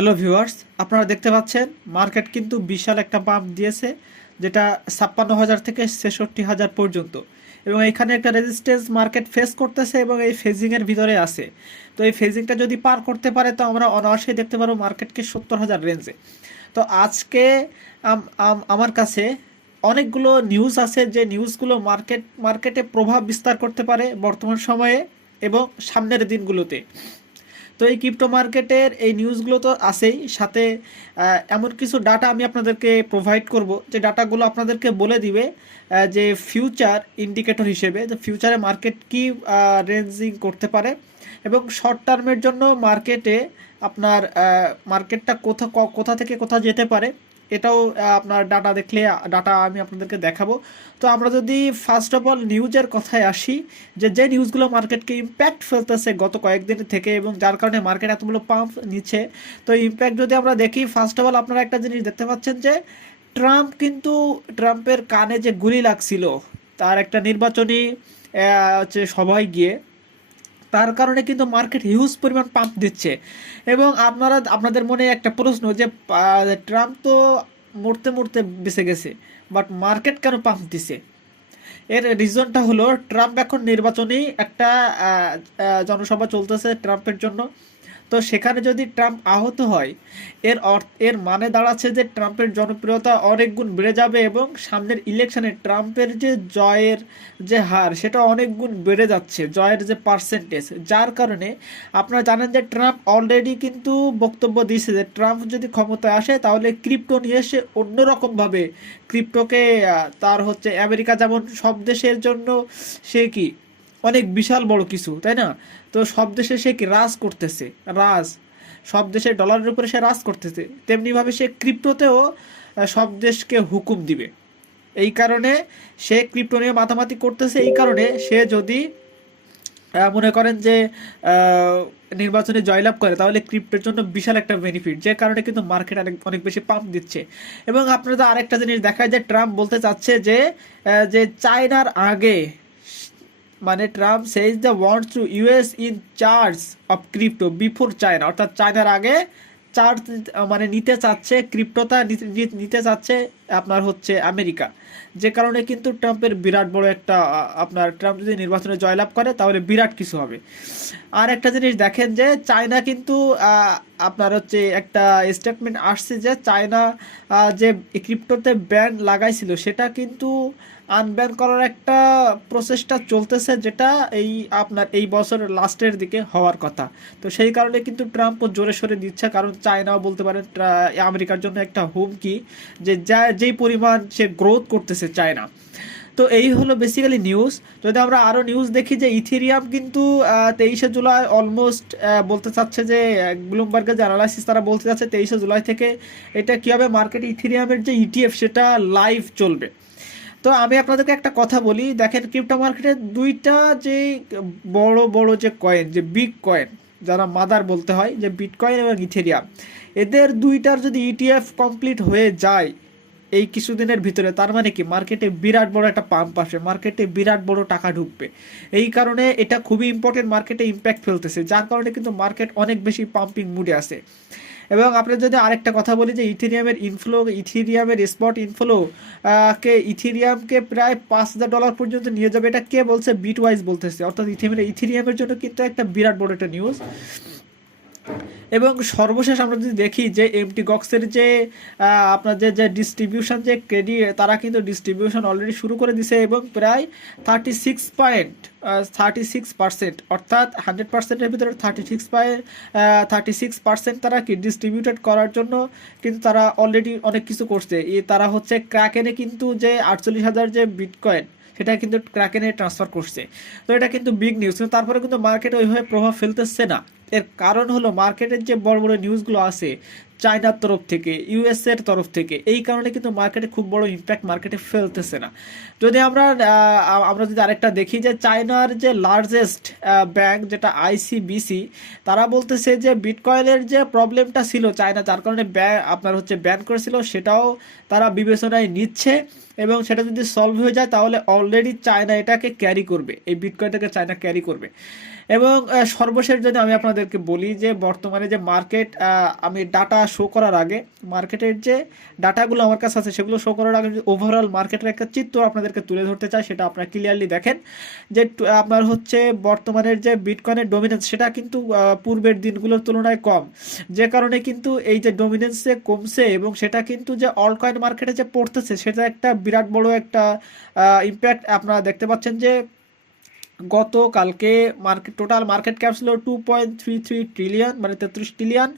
Hello viewers, আপনারা দেখতে পাচ্ছেন মার্কেট কিন্তু বিশাল একটা পাম্প দিয়েছে, যেটা 56,000 থেকে 66,000 পর্যন্ত। এবং এখানে একটা রেজিস্ট্যান্স মার্কেট ফেস করতেছে এবং এই ফেজিংয়ের ভিতরে আছে। তো এই ফেজিংটা যদি পার করতে পারে তো আমরা অনায়াসেই দেখতে পারবো মার্কেটকে 70,000 রেঞ্জে। তো আজকে আমার কাছে অনেকগুলো নিউজ আছে, যে নিউজগুলো মার্কেটে প্রভাব বিস্তার করতে পারে বর্তমান সময়ে এবং সামনের দিনগুলোতে। তো এই ক্রিপ্টো মার্কেটের এই নিউজগুলো তো আছেই, সাথে এমন কিছু ডাটা আমি আপনাদেরকে প্রোভাইড করব, যে ডাটাগুলো আপনাদেরকে বলে দিবে যে ফিউচার ইন্ডিকেটর হিসেবে যে ফিউচারে মার্কেট কি রেঞ্জিং করতে পারে, এবং শর্ট টার্মের জন্য মার্কেটে আপনার মার্কেটটা কোথা থেকে কোথা যেতে পারে, এটাও আপনার ডাটা দেখলে ডাটা আমি আপনাদেরকে দেখাবো। তো আমরা যদি ফার্স্ট অফ অল নিউজের কথায় আসি, যে নিউজগুলো মার্কেটকে ইম্প্যাক্ট ফেলতেছে গত কয়েকদিন থেকে, এবং যার কারণে মার্কেট এতগুলো পাম্প নিচ্ছে। তো ইম্প্যাক্ট যদি আমরা দেখি, ফার্স্ট অফ অল আপনারা একটা জিনিস দেখতে পাচ্ছেন যে ট্রাম্পের কানে যে গুলি লাগছিল তার একটা নির্বাচনী হচ্ছে সভায় গিয়ে, তার কারণে কিন্তু মার্কেট হিউজ পরিমাণ পাম্প দিচ্ছে। এবং আপনাদের মনে একটা প্রশ্ন যে ট্রাম্প তো মরতে মরতে বেঁচে গেছে, বাট মার্কেট কেন পাম্প দিছে? এর রিজনটা হলো, ট্রাম্প এখন নির্বাচনী একটা জনসভা চলতেছে ট্রাম্পের জন্য। তো সেখানে যদি ট্রাম্প আহত হয়, এর মানে দাঁড়াচ্ছে যে ট্রাম্পের জনপ্রিয়তা অনেক গুণ বেড়ে যাবে, এবং সামনের ইলেকশনে ট্রাম্পের যে জয়ের যে হার সেটা অনেক গুণ বেড়ে যাচ্ছে, জয়ের যে পার্সেন্টেজ। যার কারণে আপনারা জানেন যে ট্রাম্প অলরেডি কিন্তু বক্তব্য দিয়েছে যে ট্রাম্প যদি ক্ষমতায় আসে তাহলে ক্রিপ্টো নিয়ে সে অন্যরকমভাবে ক্রিপ্টোকে তার হচ্ছে আমেরিকা যেমন সব দেশের জন্য সে কি অনেক বিশাল বড় কিছু, তাই না? তো সব দেশে সে কি রাজ করতেছে, রাজ সব দেশের ডলারের উপরে সে রাজ করতেছে, তেমনিভাবে সে ক্রিপ্টোতেও সব দেশকে হুকুম দিবে। এই কারণে সে ক্রিপ্টো নিয়ে মাতামাতি করতেছে। এই কারণে সে যদি মনে করেন যে নির্বাচনে জয়লাভ করে, তাহলে ক্রিপ্টোর জন্য বিশাল একটা বেনিফিট, যে কারণে কিন্তু মার্কেট অনেক বেশি পাম্প দিচ্ছে। এবং আপনারা আরেকটা জিনিস দেখায় যে ট্রাম্প বলতে চাচ্ছে যে চায়নার আগে, মানে Trump says the wants to US in charge of crypto before China, অর্থাৎ চায়নার আগে চার্জ মানে নিতে চাচ্ছে, ক্রিপ্টোটা নিতে চাচ্ছে আপনার হচ্ছে আমেরিকা। যে কারণে কিন্তু ট্রাম্পের বিরাট বড় একটা আপনার ট্রাম্প যদি নির্বাচনে জয়লাভ করে তাহলে বিরাট কিছু হবে। আর একটা জিনিস দেখেন যে চায়না কিন্তু আপনার হচ্ছে একটা স্টেটমেন্ট আসছে যে চায়না যে ক্রিপ্টোতে ব্যান লাগাইছিল সেটা কিন্তু আনব্যান করার একটা প্রসেসটা চলতেছে, যেটা আপনার এই বছরের লাস্টের দিকে হওয়ার কথা। তো সেই কারণে কিন্তু ট্রাম্পও জোরে সোরে দিচ্ছে, কারণ চায়নাও বলতে পারেন আমেরিকার জন্য একটা হুমকি, যেই পরিমাণ সে গ্রোথ করতেছে চায়না। তো এই হলো বেসিক্যালি নিউজ। যদি আমরা আরও নিউজ দেখি, যে ইথেরিয়াম কিন্তু 23শে জুলাই অলমোস্ট বলতে চাচ্ছে যে ব্লুমবার্গের যে অ্যানালাইসিস তারা বলতে চাচ্ছে 23শে জুলাই থেকে এটা কী হবে, মার্কেটে ইথেরিয়ামের যে ইটিএফ সেটা লাইভ চলবে। তো আমি আপনাদেরকে একটা কথা বলি, দেখেন ক্রিপ্টো মার্কেটে দুইটা যে বড় বড় যে কয়েন, যে বিগ কয়েন যারা মাদার বলতে হয়, যে বিটকয়েন এবং ইথেরিয়াম, এদের দুইটার যদি ইটিএফ কমপ্লিট হয়ে যায় এই কিছুদিনের ভিতরে, তার মানে কি মার্কেটে বিরাট বড় একটা পাম্প আসবে, মার্কেটে বিরাট বড় টাকা ঢুকবে। এই কারণে এটা খুবই ইম্পর্টেন্ট, মার্কেটে ইম্প্যাক্ট ফেলতেছে, যার কারণে কিন্তু মার্কেট অনেক বেশি পাম্পিং মুডে আছে। এবং আপনি যদি আরেকটা কথা বলি, যে ইথেরিয়ামের স্পট ইনফ্লো ইথেরিয়ামকে প্রায় $5,000 পর্যন্ত নিয়ে যাবে। এটা কে বলছে? বিটওয়াইজ বলতেছে, অর্থাৎ ইথেরিয়ামের জন্য কিন্তু একটা বিরাট বড় একটা নিউজ। এবং সর্বশেষ আমরা যদি দেখি যে এমটি গক্সের যে আপনার যে ডিস্ট্রিবিউশন যে ক্রেডিট, তারা কিন্তু ডিস্ট্রিবিউশন অলরেডি শুরু করে দিছে, এবং প্রায় 36%, অর্থাৎ 100%-এর ভিতরে 36% তারা কি ডিস্ট্রিবিউটেড করার জন্য কিন্তু তারা অলরেডি অনেক কিছু করছে। তারা হচ্ছে ক্র্যাকেনে কিন্তু যে 48,000 যে বিটকয়েন সেটা কিন্তু ক্র্যাকেনে ট্রান্সফার করছে। তো এটা কিন্তু বিগ নিউজ, কিন্তু তারপরে কিন্তু মার্কেট ওইভাবে প্রভাব ফেলতেছে না। এর কারণ হলো মার্কেটের যে বড় বড় নিউজগুলো আছে চায়নার তরফ থেকে, ইউএসএর তরফ থেকে, এই কারণে কিন্তু মার্কেটে খুব বড় ইম্প্যাক্ট মার্কেটে ফেলতেছে না। যদি আমরা যদি আরেকটা দেখি, যে চায়নার যে লার্জেস্ট ব্যাংক যেটা আইসিবিসি, তারা বলতেছে যে বিটকয়েনের যে প্রবলেমটা ছিল চায়না, যার কারণে আপনার হচ্ছে ব্যান করেছিল, সেটাও তারা বিবেচনায় নিচ্ছে। এবং সেটা যদি সলভ হয়ে যায় তাহলে অলরেডি চায়না এটাকে ক্যারি করবে, এই বিটকয়েনটাকে চায়না ক্যারি করবে। এবং সর্বশেষ যদি আমি আপনাদেরকে বলি যে বর্তমানে যে মার্কেট, আমি ডাটা শো করার আগে মার্কেটের যে ডাটাগুলো আমার কাছে আছে সেগুলো শো করার আগে ওভারঅল মার্কেটের একটা চিত্র আপনাদেরকে তুলে ধরতে চাই, সেটা আপনারা ক্লিয়ারলি দেখেন যে আপনার হচ্ছে বর্তমানের যে বিটকয়েনের ডমিনেন্স সেটা কিন্তু পূর্বের দিনগুলোর তুলনায় কম, যে কারণে কিন্তু এই যে ডমিনেন্সে কমছে এবং সেটা কিন্তু যে অল কয়েন মার্কেটে যে পড়তেছে সেটা একটা বিরাট বড় একটা ইম্প্যাক্ট আপনারা দেখতে পাচ্ছেন। যে গতকালকে টোটাল মার্কেট ক্যাপ ছিল 2.33 ট্রিলিয়ন, মানে 33 ট্রিলিয়ন,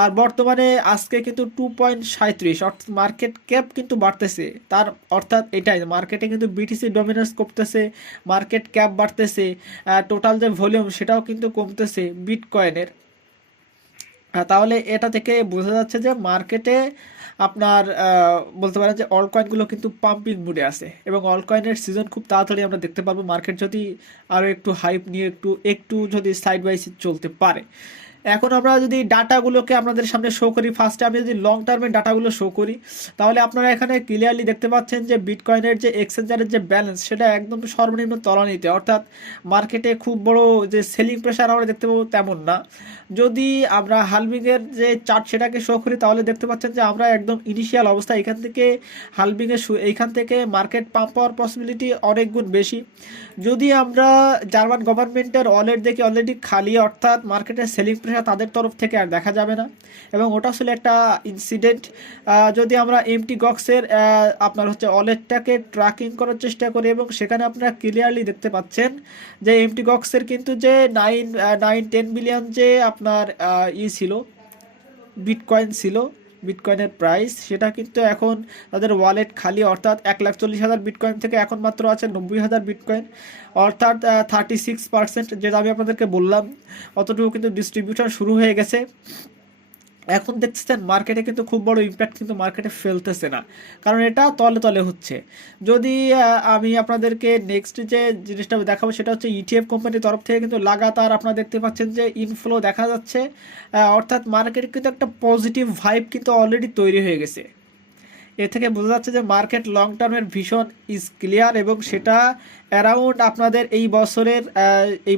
আর বর্তমানে আজকে কিন্তু 2.37, অর্থাৎ মার্কেট ক্যাপ কিন্তু বাড়তেছে। তার অর্থাৎ এটাই মার্কেটে কিন্তু বিটিসি ডমিনেন্স করতেছে, মার্কেট ক্যাপ বাড়তেছে, টোটাল যে ভলিউম সেটাও কিন্তু কমতেছে বিটকয়েনের। তাহলে এটা থেকে বোঝা যাচ্ছে যে মার্কেটে আপনার বলতে পারেন যে অল কয়েনগুলো কিন্তু পাম্পিং মুডে আছে এবং অল কয়েনের সিজন খুব তাড়াতাড়ি আমরা দেখতে পারবো, মার্কেট যদি আরও একটু হাইপ নিয়ে একটু যদি সাইড বাই সাইড চলতে পারে। এখন আমরা যদি ডাটাগুলোকে আপনাদের সামনে শো করি, ফার্স্টে আমি যদি লং টার্মের ডাটাগুলো শো করি তাহলে আপনারা এখানে ক্লিয়ারলি দেখতে পাচ্ছেন যে বিটকয়েনের যে এক্সচেঞ্জারের যে ব্যালেন্স সেটা একদম সর্বনিম্ন তলানিতে, অর্থাৎ মার্কেটে খুব বড় যে সেলিং প্রেশার আমরা দেখতে পাবো তেমন না। যদি আমরা হালভিংয়ের যে চার্ট সেটাকে শো করি তাহলে দেখতে পাচ্ছেন যে আমরা একদম ইনিশিয়াল অবস্থা, এখান থেকে হালভিংয়ের এইখান থেকে মার্কেট পাম্প হওয়ার পসিবিলিটি অনেক গুণ বেশি। যদি আমরা জার্মান গভর্নমেন্টের ওয়ালেট দেখি অলরেডি খালি, অর্থাৎ মার্কেটের সেলিং প্রেশার তাদের তরফ থেকে আর দেখা যাবে না এবং ওটা আসলে একটা ইনসিডেন্ট। যদি আমরা এমটি গক্সের আপনার হচ্ছে ওয়ালেটটাকে ট্র্যাকিং করার চেষ্টা করি এবং সেখানে আপনারা ক্লিয়ারলি দেখতে পাচ্ছেন যে এমটি গক্সের কিন্তু যে 9-10 বিলিয়ন যে আপনার ছিল বিটকয়েন ছিল, বিটকয়েনের প্রাইস সেটা কিন্তু এখন তাদের ওয়ালেট খালি, অর্থাৎ 1,40,000 বিটকয়েন থেকে এখন মাত্র আছে 90,000 বিটকয়েন, অর্থাৎ 36%, যেটা আমি আপনাদেরকে বললাম অতটুকু কিন্তু ডিস্ট্রিবিউশন শুরু হয়ে গেছে। এখন দেখছেন মার্কেটে কিন্তু খুব বড় ইম্প্যাক্ট কিন্তু মার্কেটে ফেলতেছে না, কারণ এটা তলে তলে হচ্ছে। যদি আমি আপনাদেরকে নেক্সট যে জিনিসটা দেখাবো সেটা হচ্ছে ইটিএফ কোম্পানির তরফ থেকে কিন্তু লাগাতার আপনারা দেখতে পাচ্ছেন যে ইনফ্লো দেখা যাচ্ছে, অর্থাৎ মার্কেটে কিন্তু একটা পজিটিভ ভাইব কিন্তু অলরেডি তৈরি হয়ে গেছে। এ থেকে বোঝা যাচ্ছে যে মার্কেট লং টার্মের ভিশন ইজ ক্লিয়ার এবং সেটা অ্যারাউন্ড আপনাদের এই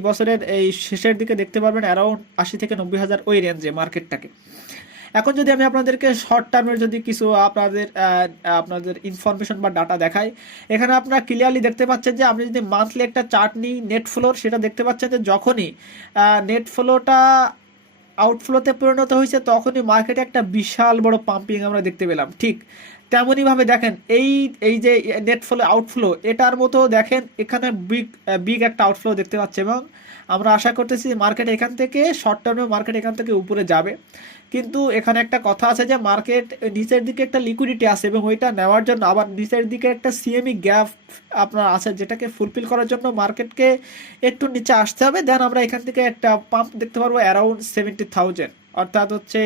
বছরের এই শেষের দিকে দেখতে পারবেন অ্যারাউন্ড 80 থেকে 90,000 ওই রেঞ্জে মার্কেটটাকে। এখন যদি আমি আপনাদেরকে শর্ট টার্মের যদি কিছু আপনাদের ইনফরমেশন বা ডাটা দেখাই, এখানে আপনারা ক্লিয়ারলি দেখতে পাচ্ছেন যে আপনি যদি মান্থলি একটা চার্ট নিই নেট ফ্লোর, সেটা দেখতে পাচ্ছেন যে যখনই নেট ফ্লোটা আউটফ্লোতে পরিণত হয়েছে তখনই মার্কেটে একটা বিশাল বড় পাম্পিং আমরা দেখতে পেলাম। ঠিক তেমনইভাবে দেখেন এই যে নেট ফ্লো আউটফ্লো এটার মতো দেখেন এখানে বিগ একটা আউটফ্লো দেখতে পাচ্ছি এবং আমরা আশা করতেছি মার্কেট এখান থেকে শর্ট টার্মে মার্কেট এখান থেকে উপরে যাবে। কিন্তু এখানে একটা কথা আছে যে মার্কেট নিচের দিকে একটা লিকুইডিটি আছে এবং ওইটা নেওয়ার জন্য আবার নিচের দিকে একটা সিএমই গ্যাপ আপনার আছে, যেটাকে ফুলফিল করার জন্য মার্কেটকে একটু নিচে আসতে হবে। দেন আমরা এখান থেকে একটা পাম্প দেখতে পারবো অ্যারাউন্ড 70,000, অর্থাৎ হচ্ছে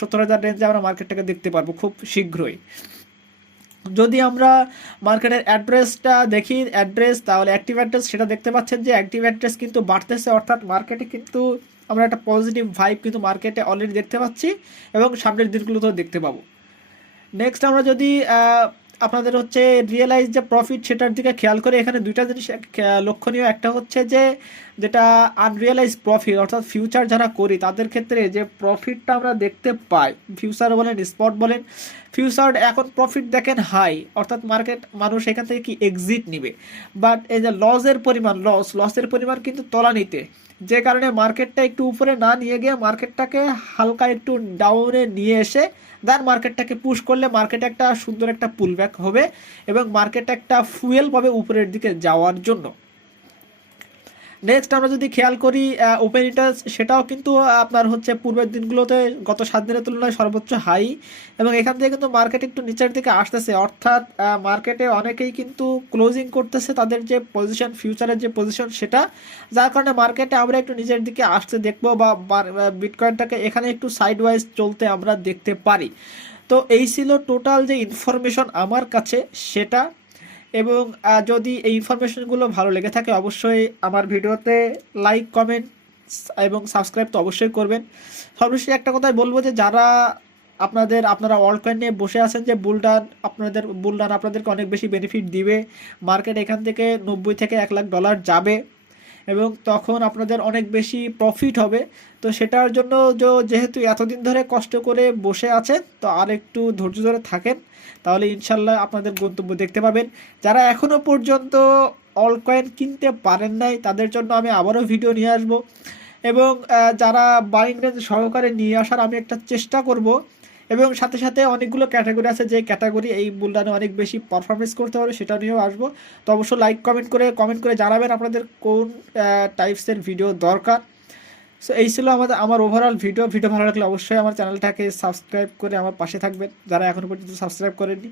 70,000 রেঞ্জে আমরা মার্কেটটাকে দেখতে পারবো খুব শীঘ্রই। যদি আমরা মার্কেটের অ্যাড্রেসটা দেখি তাহলে অ্যাক্টিভ অ্যাড্রেস সেটা দেখতে পাচ্ছেন যে অ্যাক্টিভ অ্যাড্রেস কিন্তু বাড়তেছে, অর্থাৎ মার্কেটে কিন্তু আমরা একটা পজিটিভ ভাইব কিন্তু মার্কেটে অলরেডি দেখতে পাচ্ছি এবং সামনের দিনগুলোতেও দেখতে পাবো। নেক্সট আমরা যদি আপনাদের হচ্ছে রিয়েলাইজ যে প্রফিট সেটার দিকে খেয়াল করে এখানে দুইটা জিনিস লক্ষণীয়। একটা হচ্ছে যে যেটা আনরিয়েলাইজ প্রফিট, অর্থাৎ ফিউচার যারা করি তাদের ক্ষেত্রে যে প্রফিটটা আমরা দেখতে পাই, ফিউচার বলেন স্পট বলেন, ফিউচার এখন প্রফিট দেখেন হাই, অর্থাৎ মানুষ এখান থেকে কি এক্সিট নিবে, বাট এই যে লসের পরিমাণ কিন্তু তলানিতে, যে কারণে মার্কেটটা একটু উপরে না নিয়ে গিয়ে মার্কেটটাকে হালকা একটু ডাউনে নিয়ে এসে দেন মার্কেটটাকে পুশ করলে মার্কেটে একটা সুন্দর একটা পুলব্যাক হবে এবং মার্কেট একটা ফুয়েল পাবে উপরের দিকে যাওয়ার জন্য। নেক্সট আমরা যদি খেয়াল করি ওপেন ইন্টারেস্ট, সেটাও কিন্তু আপনার হচ্ছে পূর্বের দিনগুলোতে গত 7 দিনের তুলনায় সর্বোচ্চ হাই এবং এখান থেকে কিন্তু মার্কেট একটু নিচের দিকে আসতেছে, অর্থাৎ মার্কেটে অনেকেই কিন্তু ক্লোজিং করতেছে তাদের যে পজিশন, ফিউচারের যে পজিশন সেটা, যার কারণে মার্কেটে আমরা একটু নিচের দিকে আসতে দেখবো বা বিটকয়েনটাকে এখানে একটু সাইড ওয়াইজ চলতে আমরা দেখতে পারি। তো এই ছিল টোটাল যে ইনফরমেশন আমার কাছে সেটা। এবং যদি এই ইনফরমেশনগুলো ভালো লেগে থাকে অবশ্যই আমার ভিডিওতে লাইক, কমেন্ট এবং সাবস্ক্রাইব তো অবশ্যই করবেন। সর্বশেষে একটা কথাই বলবো যে যারা আপনারা অল কয়েন নিয়ে বসে আছেন যে বুলডান আপনাদেরকে অনেক বেশি বেনিফিট দিবে, মার্কেট এখান থেকে 90 থেকে $1 লাখ যাবে এবং তখন আপনাদের অনেক বেশি প্রফিট হবে। তো সেটার জন্য যেহেতু এতদিন ধরে কষ্ট করে বসে আছেন, তো আর একটু ধৈর্য ধরে থাকেন, তাহলে ইনশাল্লাহ আপনাদের গন্তব্য দেখতে পাবেন। যারা এখনও পর্যন্ত অল কয়েন কিনতে পারেন নাই, তাদের জন্য আমি আবারও ভিডিও নিয়ে আসব এবং যারা বাইং রেঞ্জ সহকারে নিয়ে আসার আমি একটা চেষ্টা করব। এবং সাথে সাথে অনেকগুলো ক্যাটাগরি আছে, যে ক্যাটাগরি এই বুলডানে অনেক বেশি পারফরমেন্স করতে পারবে, সেটা নিয়েও আসবো। তো অবশ্যই কমেন্ট করে জানাবেন আপনাদের কোন টাইপসের ভিডিও দরকার। সো এই ছিল আমার ওভারঅল ভিডিও ভালো লাগলে অবশ্যই আমার চ্যানেলটাকে সাবস্ক্রাইব করে আমার পাশে থাকবেন, যারা এখনও পর্যন্ত সাবস্ক্রাইব করেননি।